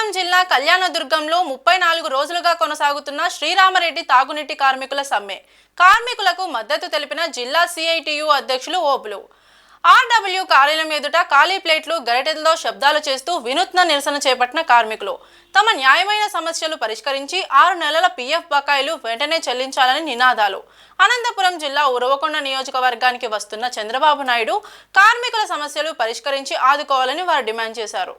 అనంతపురం జిల్లా కళ్యాణదుర్గంలో 34 రోజులుగా కొనసాగుతున్న శ్రీరామరెడ్డి తాగునీటి కార్మికుల సమ్మె. కార్మికులకు మద్దతు తెలిపిన జిల్లా సిఐటియు అధ్యక్షులు ఓబులు. ఆర్డబ్ల్యూ కార్యాలయం ఎదుట ఖాళీ ప్లేట్లు, గరిటెలతో శబ్దాలు చేస్తూ వినూత్న నిరసన చేపట్టిన కార్మికులు తమ న్యాయమైన సమస్యలు పరిష్కరించి 6 నెలల పిఎఫ్ బకాయిలు వెంటనే చెల్లించాలని నినాదాలు. అనంతపురం జిల్లా ఉరవకొండ నియోజకవర్గానికి వస్తున్న చంద్రబాబు నాయుడు కార్మికుల సమస్యలు పరిష్కరించి ఆదుకోవాలని వారు డిమాండ్ చేశారు.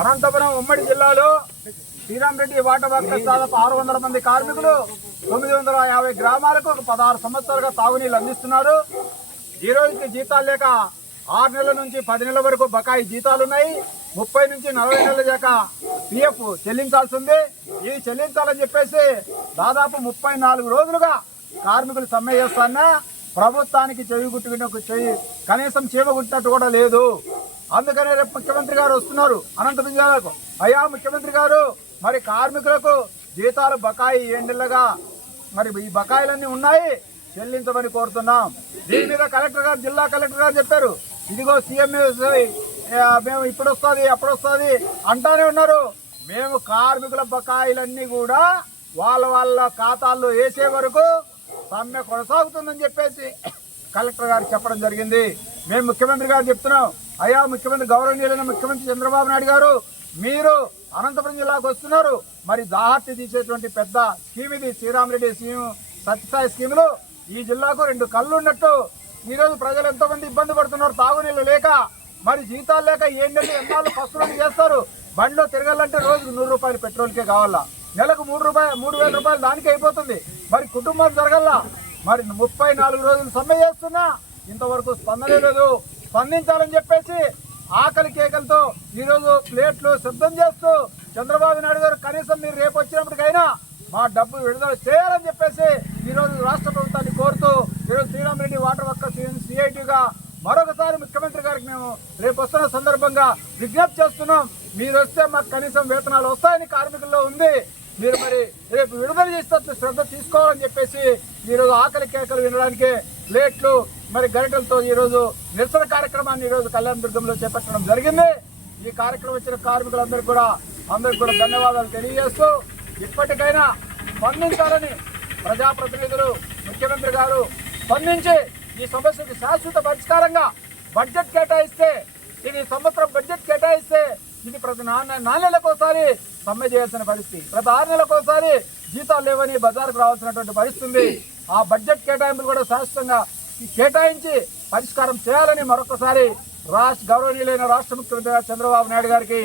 అనంతపురం ఉమ్మడి జిల్లాలో శ్రీరామరెడ్డి వాటర్ వర్కర్స్ దాదాపు 600 మంది కార్మికులు 950 గ్రామాలకు 16 సంవత్సరాలుగా తాగునీళ్ళు అందిస్తున్నారు. ఈ రోజుకి జీతాలు లేక 6 నెలల నుంచి 10 నెలల వరకు బకాయి జీతాలు ఉన్నాయి. 30 నుంచి 40 నెలల దాకా పిఎఫ్ చెల్లించాల్సి ఉంది. ఇది చెల్లించాలని చెప్పేసి దాదాపు 34 రోజులుగా కార్మికులు సమ్మె చేస్తున్నా ప్రభుత్వానికి చెయ్యి కనీసం చీమగుట్టినట్టు కూడా లేదు. అందుకనే రేపు ముఖ్యమంత్రి గారు వస్తున్నారు అనంతపురం జిల్లాకు. అయ్యా ముఖ్యమంత్రి గారు, మరి కార్మికులకు జీతాలు బకాయి ఏళ్ళగా మరి ఈ బకాయిలన్నీ ఉన్నాయి, చెల్లించమని కోరుతున్నాం. దీని మీద కలెక్టర్ గారు, జిల్లా కలెక్టర్ గారు చెప్పారు, ఇదిగో సీఎం మేము ఇప్పుడు వస్తుంది అప్పుడు వస్తుంది అంటానే ఉన్నారు. మేము కార్మికుల బకాయిలన్నీ కూడా వాళ్ళ ఖాతాల్లో వేసే వరకు సమ్మె కొనసాగుతుందని చెప్పేసి కలెక్టర్ గారు చెప్పడం జరిగింది. మేము ముఖ్యమంత్రి గారు చెప్తున్నాం, అయ్యా ముఖ్యమంత్రి, గౌరవనీయులైన ముఖ్యమంత్రి చంద్రబాబు నాయుడు గారు, మీరు అనంతపురం జిల్లాకు వస్తున్నారు, మరి దాహర్తి తీసేటువంటి పెద్ద స్కీమ్ ఇది శ్రీరామరెడ్డి స్కీమ్, సత్యసాయి స్కీములు. ఈ జిల్లాకు 2 కళ్ళు ఉన్నట్టు ఈరోజు ప్రజలు ఎంతో మంది ఇబ్బంది పడుతున్నారు తాగునీళ్ళు లేక, మరి జీతాలు లేక ఏంటంటే ఎన్నాళ్ళు పస్తులు చేస్తారు. బండిలో తిరగాలంటే రోజుకు 100 రూపాయలు పెట్రోల్కే కావాలా, నెలకు 3,000 రూపాయలు దానికి అయిపోతుంది. మరి కుటుంబం జరగల్లా. మరి 34 రోజులు సమ్మె చేస్తున్నా ఇంతవరకు స్పందనే లేదు. స్పందించాలని చెప్పేసి ఆకలి కేకలతో ఈరోజు ప్లేట్లు శబ్దం చేస్తూ చంద్రబాబు నాయుడు గారు, కనీసం మీరు రేపు వచ్చినప్పటికైనా మా డబ్బు విడుదల చేయాలని చెప్పేసి ఈరోజు రాష్ట్ర ప్రభుత్వాన్ని కోరుతూ ఈరోజు శ్రీరామరెడ్డి వాటర్ వర్కర్స్ సిఐటిగా మరొకసారి ముఖ్యమంత్రి గారికి మేము రేపు వస్తున్న సందర్భంగా విజ్ఞప్తి చేస్తున్నాం. మీరు వస్తే మాకు కనీసం వేతనాలు వస్తాయని కార్మికుల్లో ఉంది. మీరు మరి రేపు విడుదల చేస్తే శ్రద్ధ తీసుకోవాలని చెప్పేసి ఈరోజు ఆకలి కేకలు వినడానికి ప్లేట్లు మరి గరిటలతో ఈరోజు నిరసన కార్యక్రమాన్ని ఈరోజు కళ్యాణదుర్గంలో చేపట్టడం జరిగింది. ఈ కార్యక్రమం వచ్చిన కార్మికులందరికీ కూడా ధన్యవాదాలు తెలియజేస్తూ ఇప్పటికైనా స్పందించాలని ప్రజాప్రతినిధులు, ముఖ్యమంత్రి గారు స్పందించి ఈ సమస్యకు శాశ్వత పరిష్కారంగా బడ్జెట్ కేటాయిస్తే, ఇది సంవత్సరం బడ్జెట్ కేటాయిస్తే ఇది ప్రతి 4 నెలలకోసారి సమ్మె చేయాల్సిన పరిస్థితి, ప్రతి 6 నెలలకోసారి జీతాలు లేవని బజారుకు రావాల్సినటువంటి పరిస్థితి. ఆ బడ్జెట్ కేటాయింపులు కూడా శాశ్వతంగా కేటాయించి పరిష్కారం చేయాలని మరొకసారి గౌరవనీయులైన రాష్ట్ర ముఖ్యమంత్రి చంద్రబాబు నాయుడు గారికి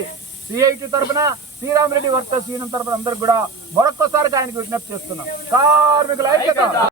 సిఐటి తరఫున, శ్రీరామరెడ్డి వర్కర్స్ యూనియన్ తరఫున అందరికి కూడా మరొకసారి ఆయనకు విజ్ఞప్తి చేస్తున్నాం. కార్మికుల ఐక్యత.